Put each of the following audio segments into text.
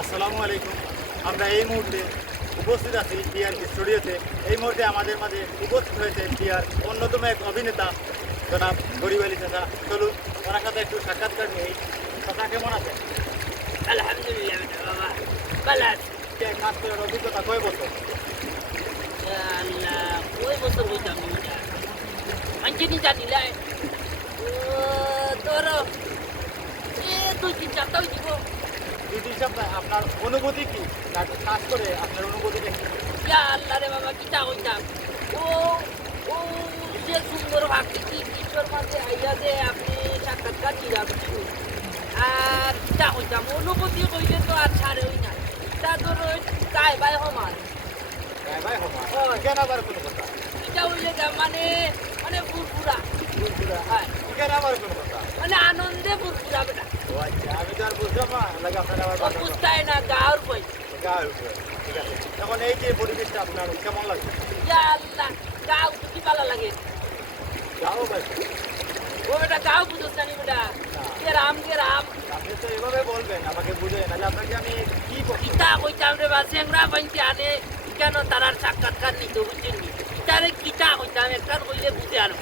আসসালামু আলাইকুম। আমরা এই মুহূর্তে উপস্থিত আছি টিআর স্টুডিওতে। এই মুহূর্তে আমাদের মাঝে উপস্থিত হয়েছে টিআর অন্যতম এক অভিনেতা জনাব গরিব আলী চাচা। চলুন ওনার সাথে একটু সাক্ষাৎকার নিই। চাচা কেমন আছেন? আলহামদুলিল্লাহ বাবা ভালো আছি। কাজ করার অভিজ্ঞতা কয় বছর? আল্লাহ ওই বছর হইতাম আঞ্জনি জানিলাই তোর তুই কি চাপটাও দিব দুই সপ্তাহ আপনার অনুভূতি কি? কাজ করে আপনার অনুভূতিটা কি? ইয়া আল্লাহ রে বাবা কিটা হইতাম ও ও যে সুন্দর প্রাকৃতিক দৃশ্যের মাঝে আইয়া যে আপনি সাক্ষাৎকার নিরাপত্তি আর কিটা হইতাম অনুভূতি কইলে তো আর ছাড়ে হই না তা তোর তাই ভাই সমান ভাই হবা কেন আবার কোনো কথা? এটা হইলে মানে মানে ফুরফুরা হ্যাঁ কেন আবার কোনো কথা? মানে আনন্দে ফুরফুরা বেটা ও আচ্ছা, আমি তো আর বুঝলাম না লাগে আপনার আবার ও বুঝতাই না গাঁর কই গায়ে উঠবে। ঠিক আছে, এখন এই যে পরিবেশটা আপনার কেমন লাগছে? ইয়া আল্লাহ গাঁও তো কি ভালো লাগে যাও ভাই, ও বেটা গাঁও বুঝোস জানি বেটা কে রাম আপনি তো এভাবে বলবেন, আমাকে বুঝে নাহলে আপনাকে আমি কি করছি? কিতা কইতাম রে বা চেংরা পাইতে আনে কেন তারার সাক্ষাৎকার নিতে বুঝছেন নি তারে কিতা কইতাম একটা কইলে বুঝে আর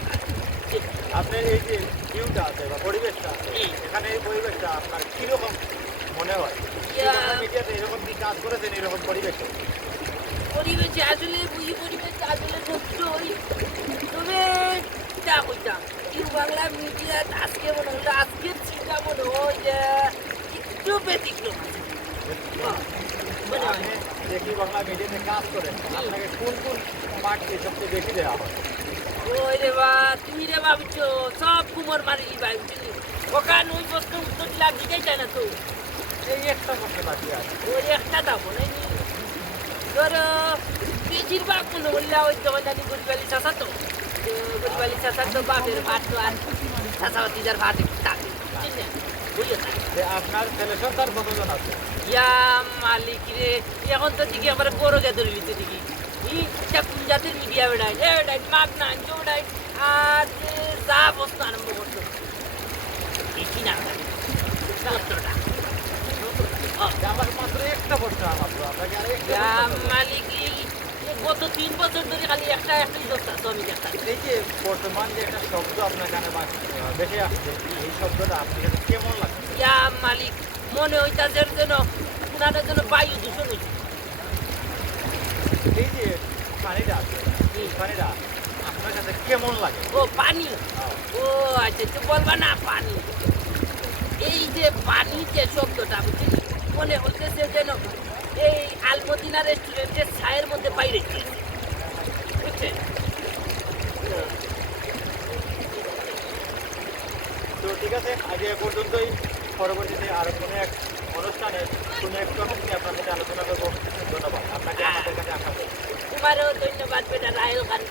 আপনার এই যে ভিউটা আছে বা পরিবেশটা আছে, এখানে এই পরিবেশটা আপনার কিরকম মনে হয়? মিডিয়াতে এরকম কি কাজ করেছেন এরকম পরিবেশে? পরিবেশে আসলে বুঝি পরিবেশে আসলে সহ্য হই তবে কিতা কইতাম ইউ বাংলা মিডিয়া আজকে মনে হলো আজকের চিন্তা মনে হয় যে একটু ব্যতিক্রম মনে হয় আপনি দেখি বাংলা মিডিয়াতে কাজ করেন, আপনাকে কোন কোন পার্টি সবচেয়ে বেশি দেওয়া হয়? ওই রে বা তুই রে ভাবছো সব কুমোর মারিলি ভাই বুঝলি ওখান ওই বস্তু উত্তর দিলাম দিতেই চায় না তো এই একটা করতে বাকি আছে। ওই একটা দাম নাই তোর বেশিরভাগ মনে বললে ওই যখন জানি গরিবালি চাষা তো গরিবালি চাষার তো বাপের ভাত তো আর চাষা দিদার ভাত থাকে বুঝলি না যে আপনার ছেলে সন্তান কতজন আছে? ইয়া মালিক রে এখন তো দিকে আমার বড় গে ধরে লিতে দিকে ইটা কোন জাতের মিডিয়া বেড়াই এ বেড়াই মাগ না আনছো বেড়াই আর যা বস্তু আরম্ভ করতো দেখি না সত্তরটা আমার মাত্র একটা প্রশ্ন, মাত্র আপনাকে আর একটা ইয়া প্রশ্ন করবো। মালিক গত 3 বছর ধরে খালি একটাই দোস্ত আমি দেখা এই যে বর্তমান যে একটা শব্দ আপনার কানে বেশি আসছে, এই শব্দটা আপনার কাছে কেমন লাগছে? ইয়া মালিক মনে হইতাছে যেন পুরানোর জন্য বায়ু দূষণ হইছে এই যে পানিটা আছে, এই পানিটা আপনার কাছে কেমন লাগে? ও পানি ও আচ্ছা তো বলবা না পানি এই যে পানি যে শব্দটা বুঝলি মনে হইতেছে যেন এই আলমদিনা রেস্টুরেন্টের ছায়ের মধ্যে বাইরে বুঝছেন তো ঠিক আছে, আগে এ পর্যন্তই। পরবর্তীতে আরো কোনো এক অনুষ্ঠানে কোনো এক টপিক নিয়ে আপনার সাথে আলোচনা করবো। ধন্যবাদ আপনাকে, আমাদের কাছে আসা করি। তোমারও ধন্যবাদ বেটা রায়েল খান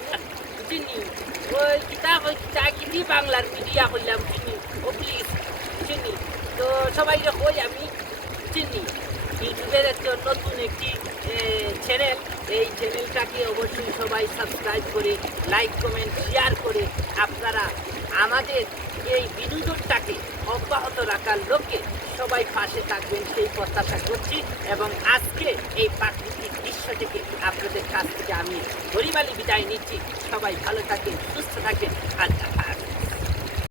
বুঝিনি ওই কিতাব কিনি বাংলার মিডিয়া করলাম চিনি ও প্লিজ চিনি তো সবাই কই আমি চিনি ইউটিউবের একটা নতুন একটি চ্যানেল এই চ্যানেলটাকে অবশ্যই সবাই সাবস্ক্রাইব করে লাইক কমেন্ট শেয়ার করে আপনারা আমাদের এই বিনোদনটাকে অব্যাহত রাখার লক্ষ্যে সবাই পাশে থাকবেন সেই প্রত্যাশা করছি এবং আজকে এই প্রাকৃতিক দৃশ্য থেকে আপনাদের কাছ থেকে আমি গরিব আলী বিদায় নিচ্ছি। সবাই ভালো থাকেন, সুস্থ থাকেন। আল্লাহ।